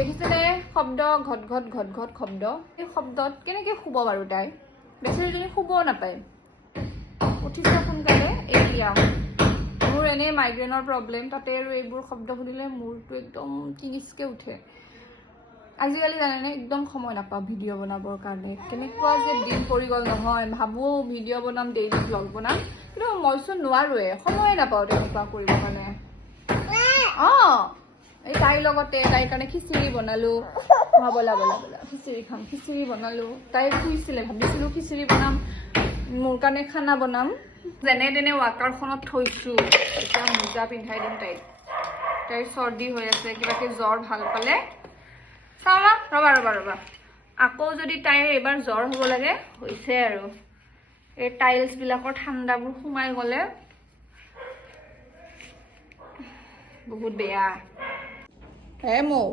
দেখিছেনে শব্দ ঘট ঘট ঘট ঘট শব্দ এই শব্দত কেনেকৈ শুব বাৰু তাই বেচেৰীজনী শুব নাপায় উঠিছে সোনকালে এতিয়া মোৰ এনেই মাইগ্ৰেনৰ প্ৰব্লেম তাতে আৰু এইবোৰ শব্দ শুনিলে মূৰটো একদম টিঙিচকৈ উঠে আজিকালি জানেনে একদম সময় নাপাওঁ ভিডিঅ' বনাবৰ কাৰণে কেনেকুৱা যে দিন পৰি গ'ল নহয় ভাবোঁ ভিডিঅ' বনাম ডেইলি ব্লগ বনাম কিন্তু মইচোন নোৱাৰোৱে সময়ে নাপাওঁ তেনেকুৱা কৰিবৰ কাৰণে অঁ এই তাইৰ লগতে তাইৰ কাৰণে খিচিৰি বনালোঁ বলা বলা বলা খিচিৰি খাম খিচিৰি বনালোঁ তাই শুইছিলে ভাবিছিলোঁ খিচিৰি বনাম মোৰ কাৰণে খানা বনাম যেনে তেনে ৱাকাৰখনত থৈছোঁ এতিয়া মোজা পিন্ধাই দিম তাইৰ চৰ্দি হৈ আছে কিবাকৈ জ্বৰ ভাল পালে চাবা ৰ'বা ৰ'বা ৰ'বা আকৌ যদি তাইৰ এইবাৰ জ্বৰ হ'ব লাগে হৈছে আৰু এই টাইলছবিলাকৰ ঠাণ্ডাবোৰ সোমাই গ'লে বহুত বেয়া হে মৌ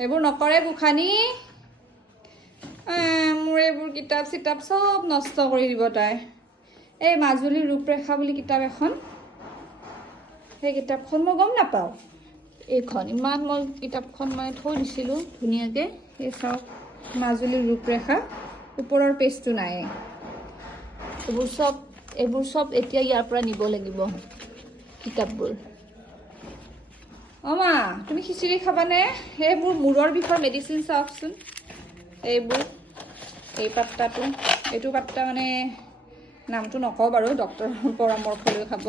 এইবোৰ নকৰে গোসানী মোৰ এইবোৰ কিতাপ চিতাপ চব নষ্ট কৰি দিব তাই এই মাজুলীৰ ৰূপৰেখা বুলি কিতাপ এখন সেই কিতাপখন মই গম নাপাওঁ এইখন ইমান মই কিতাপখন মানে থৈ দিছিলোঁ ধুনীয়াকৈ এই চাওক মাজুলীৰ ৰূপৰেখা ওপৰৰ পেজটো নাই এইবোৰ চব এতিয়া ইয়াৰ পৰা নিব লাগিব কিতাপবোৰ মা তুমি খিচিৰি খাবানে এইবোৰ মূৰৰ বিষৰ মেডিচিন চাওকচোন এইবোৰ এই পাত্তাটো এইটো পাত্তা মানে নামটো নকওঁ বাৰু ডক্তৰৰ পৰামৰ্শ লৈ খাব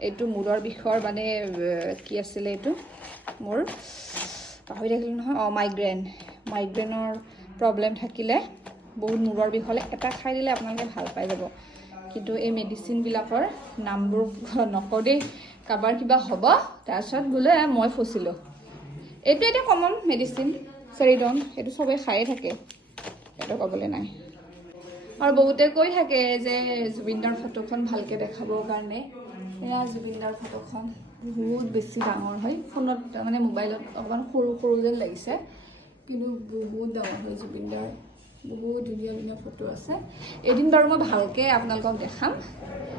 এইটো মূৰৰ বিষৰ মানে কি আছিলে এইটো মোৰ পাহৰি থাকিলোঁ নহয় মাইগ্ৰেনৰ প্ৰব্লেম থাকিলে বহুত মূৰৰ বিষ হ'লে এটা খাই দিলে আপোনালোকে ভাল পাই যাব কিন্তু এই মেডিচিনবিলাকৰ নামবোৰ নকওঁ দেই কাৰোবাৰ কিবা হ'ব তাৰপিছত বোলে মই ফচিলোঁ এইটো এটা কমন মেডিচিন চেৰিডন এইটো চবেই খায়ে থাকে এইটো ক'বলৈ নাই আৰু বহুতে কৈ থাকে যে জুবিনদাৰ ফটোখন ভালকৈ দেখাবৰ কাৰণে এয়া জুবিনদাৰ ফটোখন বহুত বেছি ডাঙৰ হয় ফোনত মানে মোবাইলত অকণমান সৰু সৰু যেন লাগিছে কিন্তু বহুত ডাঙৰ হয় জুবিনদাৰ বহুত ধুনীয়া ধুনীয়া ফটো আছে এদিন বাৰু মই ভালকৈ আপোনালোকক দেখাম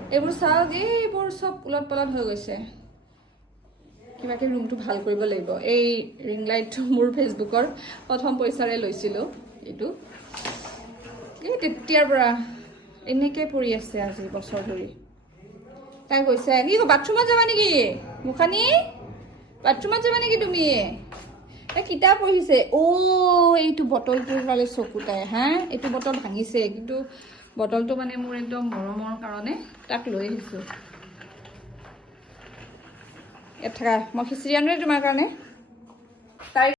এইবোৰ চাওক এইবোৰ চব উলট পলট হৈ গৈছে কিবাকৈ ৰুমটো ভাল কৰিব লাগিব এই ৰিং লাইটটো মোৰ ফেচবুকৰ প্ৰথম পইচাৰে লৈছিলোঁ এইটো এই তেতিয়াৰ পৰা এনেকৈ পৰি আছে আজি বছৰ ধৰি তাই কৈছে কি বাথৰুমত যাবা নেকি মুখানী বাথৰুমত যাবা নেকি তুমি এই কিতাপ পঢ়িছে এইটো বটলটোৰ ফালে চকু তাই এইটো বটল ভাঙিছে কিন্তু বটলটো মানে মোৰ একদম মৰমৰ কাৰণে তাক লৈ আহিছোঁ ইয়াত থকা মই খিচিৰি আনোৱে তোমাৰ কাৰণে